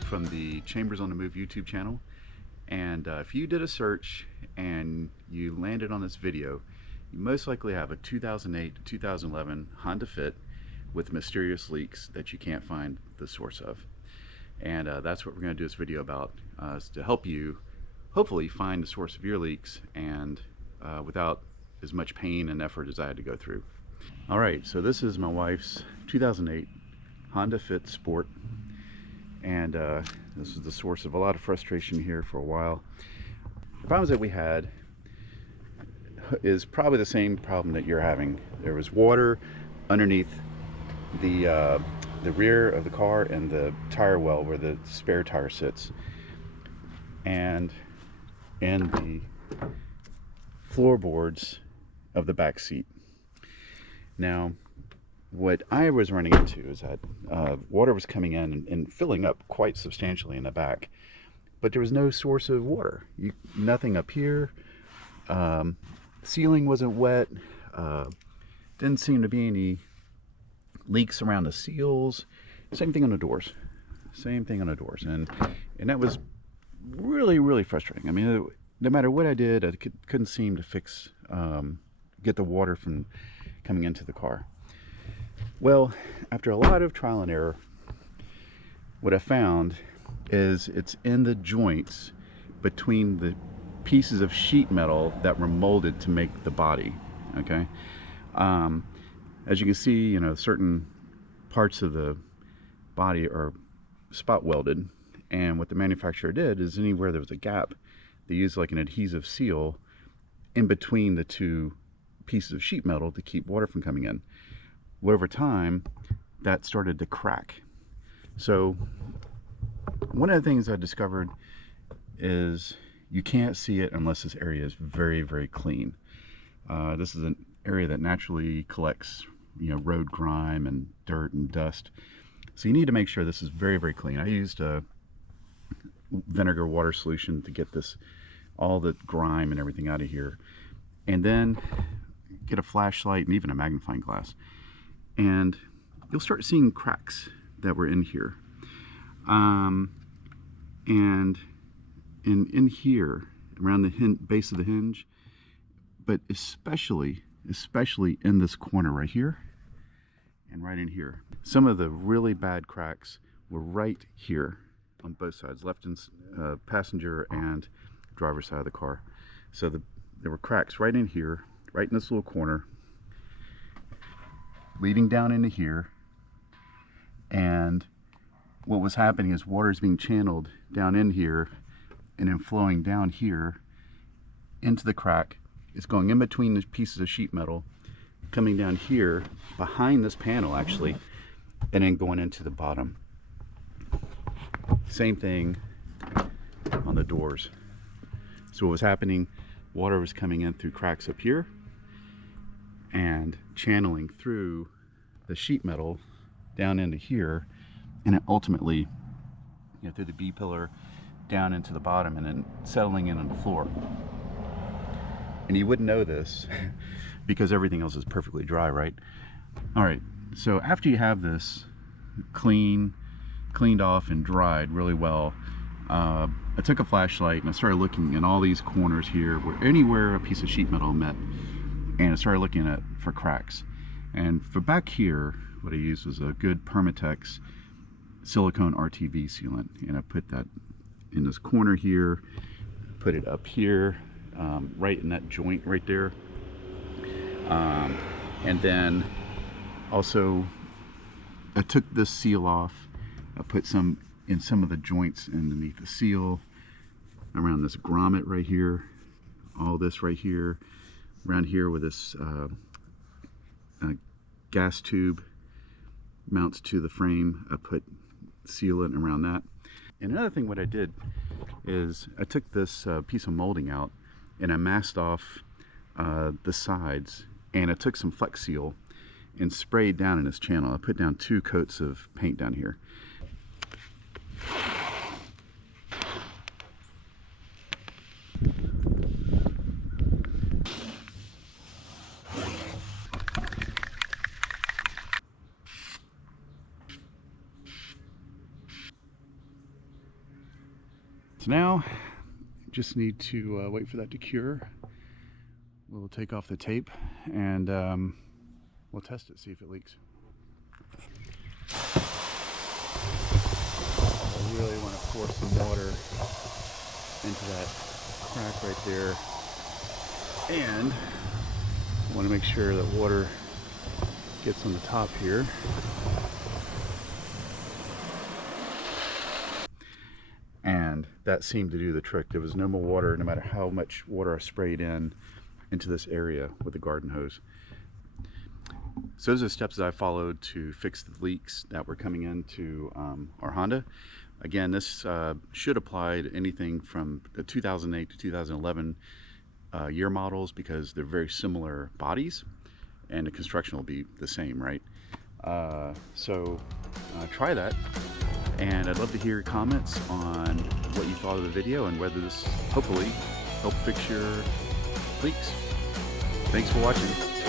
Brad from the Chambers on the Move YouTube channel, and if you did a search and you landed on this video, you most likely have a 2008 to 2011 Honda Fit with mysterious leaks that you can't find the source of. And that's what we're going to do this video about, is to help you hopefully find the source of your leaks, and without as much pain and effort as I had to go through. Alright, so this is my wife's 2008 Honda Fit Sport, and this is the source of a lot of frustration here for a while. The problems that we had is probably the same problem that you're having. There was water underneath the rear of the car and the tire well where the spare tire sits, and the floorboards of the back seat. Now, what I was running into is that water was coming in and filling up quite substantially in the back, but there was no source of water. Nothing up here. Ceiling wasn't wet. Didn't seem to be any leaks around the seals. Same thing on the doors. Same thing on the doors, and that was really frustrating. I mean, no matter what I did, I couldn't seem to fix, get the water from coming into the car. Well, after a lot of trial and error, what I found is it's in the joints between the pieces of sheet metal that were molded to make the body. Okay, as you can see, you know, certain parts of the body are spot welded, and what the manufacturer did is anywhere there was a gap, they used like an adhesive seal in between the two pieces of sheet metal to keep water from coming in. Well, over time, that started to crack. So one of the things I discovered is you can't see it unless this area is very clean. This is an area that naturally collects, you know, road grime and dirt and dust. So you need to make sure this is very clean. I used a vinegar water solution to get all the grime and everything out of here, and then get a flashlight and even a magnifying glass, and you'll start seeing cracks that were in here, and in here around the base of the hinge, but especially in this corner right here and right in here. Some of the really bad cracks were right here on both sides, left and passenger and driver's side of the car. So there were cracks right in here, right in this little corner, leading down into here. And what was happening is water is being channeled down in here and then flowing down here into the crack. It's going in between the pieces of sheet metal, coming down here behind this panel actually, and then going into the bottom. Same thing on the doors. So what was happening, water was coming in through cracks up here and channeling through the sheet metal down into here, and then ultimately, you know, through the B-pillar down into the bottom and then settling in on the floor. And you wouldn't know this because everything else is perfectly dry, right? All right, so after you have this cleaned off and dried really well, I took a flashlight and I started looking in all these corners here, where anywhere a piece of sheet metal met, and I started looking for cracks. And for back here, what I used was a good Permatex silicone RTV sealant, and I put that in this corner here, put it up here, right in that joint right there, and then also I took this seal off. I put some in some of the joints underneath the seal, around this grommet right here, all this right here, around here where this gas tube mounts to the frame. I put sealant around that. And another thing, what I did is I took this piece of molding out and I masked off the sides, and I took some Flex Seal and sprayed down in this channel. I put down 2 coats of paint down here. So now, just need to wait for that to cure. We'll take off the tape and we'll test it, see if it leaks. I really want to pour some water into that crack right there, and I want to make sure that water gets on the top here. And that seemed to do the trick. There was no more water, no matter how much water I sprayed into this area with the garden hose. So those are the steps that I followed to fix the leaks that were coming into our Honda. Again, this should apply to anything from the 2008 to 2011 year models, because they're very similar bodies and the construction will be the same, right? So try that, and I'd love to hear your comments on what you thought of the video and whether this hopefully helped fix your leaks. Thanks for watching.